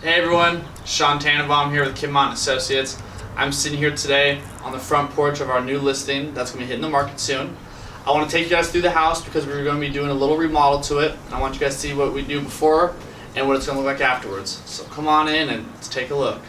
Hey everyone, Sean Tannenbaum here with Kimmont Associates. I'm sitting here today on the front porch of our new listing that's going to be hitting the market soon. I want to take you guys through the house because we're going to be doing a little remodel to it. And I want you guys to see what we do before and what it's going to look like afterwards. So come on in and let's take a look.